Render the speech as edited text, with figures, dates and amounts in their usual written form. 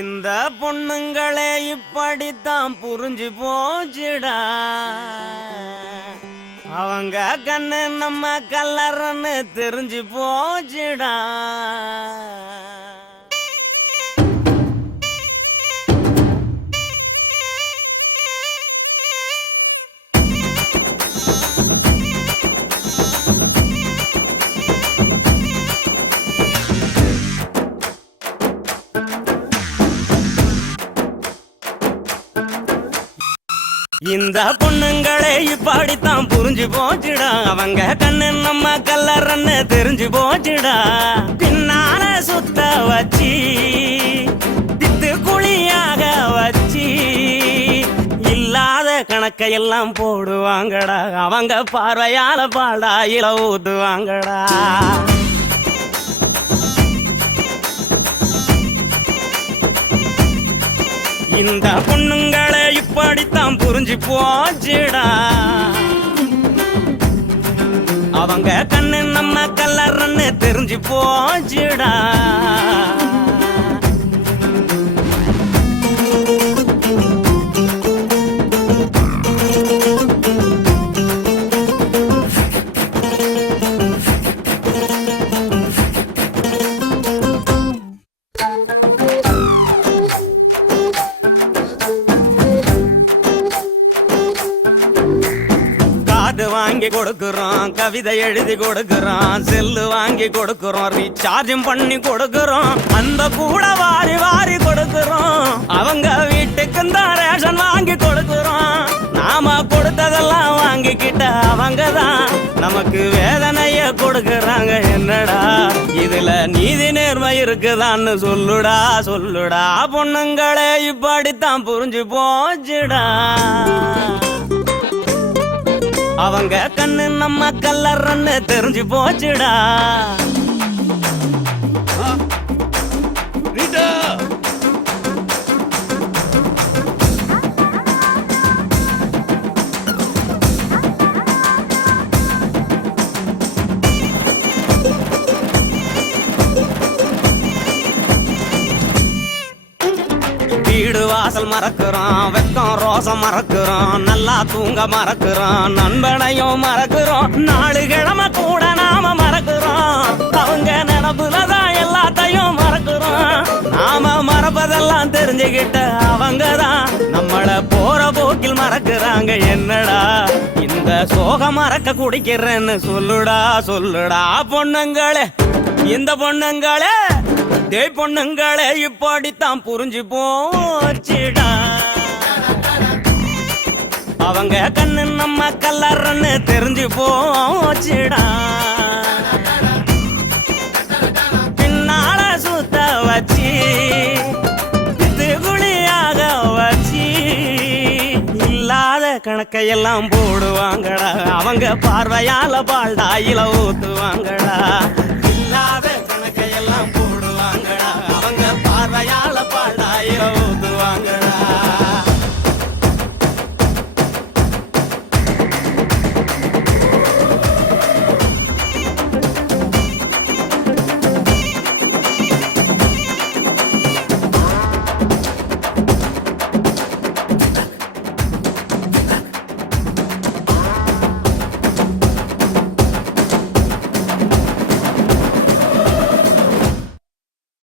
இந்த பொண்ணுங்களே இப்படித்தான் புரிஞ்சு போச்சுடா. அவங்க கண்ணு நம்ம கல்லறன்னு தெரிஞ்சு போச்சுடா. இந்த பொண்ணுங்களே இப்படித்தான் புரிஞ்சு போச்சுடா. அவங்க கண்ணு நம்ம கல்லறன்னு தெரிஞ்சு போச்சுடா. பின்னால சுத்த வச்சு தித்து குழியாக வச்சு இல்லாத கணக்கையெல்லாம் போடுவாங்கடா. அவங்க பார்வையால பாடா இல ஊத்துவாங்கடா. இந்த பொண்ணுங்களே இப்படித்தான் புரிஞ்சு போச்சுடா. அவங்க கண்ணு நம்ம கல்லறன்னு தெரிஞ்சு போச்சுடா. வாங்கி கொடுக்கிறோம், கவிதை எழுதி கொடுக்கிறோம், செல்லு வாங்கி கொடுக்கிறோம், ரீசார்ஜும் பண்ணி கொடுக்கிறோம், அந்த கூட வாரி வாரி கொடுக்கிறோம். அவங்க வீட்டுக்கு தான் ரேஷன் வாங்கி கொடுக்கிறோம். நாம கொடுத்ததெல்லாம் வாங்கிக்கிட்ட அவங்க தான் நமக்கு வேதனைய கொடுக்கறாங்க. என்னடா இதுல நீதி நேர்மை இருக்குதான்னு சொல்லுடா சொல்லுடா. பொண்ணுங்களே இப்படித்தான் புரிஞ்சு போச்சுடா. அவங்க கண்ணு நம்ம கல்லறன்னு தெரிஞ்சு போச்சுடா. வீடு வாசல் மறக்கிறோம், வெக்கம் ரோசம் மறக்கிறோம், நல்லா தூங்க மறக்கிறோம், நண்பனையும் மறக்கிறோம், நாலு கிழமை கூட நாம மறக்கிறோம். அவங்க நினப்புலதான் எல்லாத்தையும் மறக்கிறோம். நாம மறப்பதெல்லாம் தெரிஞ்சுக்கிட்ட அவங்க தான் நம்மள போற போக்கில் மறக்கிறாங்க. என்னடா இந்த சோகம் மறக்க குடிக்கிறேன்னு சொல்லுடா சொல்லுடா. பொண்ணுங்களே இந்த பொண்ணுங்களே பொண்ணுங்களே இப்படித்தான் புரிஞ்சு போச்சுடா. அவங்க கண்ணு நம்ம கல்லறன்னு தெரிஞ்சு போச்சுடா. பின்னால சுத்த வச்சு குழியாக வச்சு இல்லாத கணக்கையெல்லாம் போடுவாங்கடா. அவங்க பார்வையால பால்டா இல ஊத்துவாங்கடா.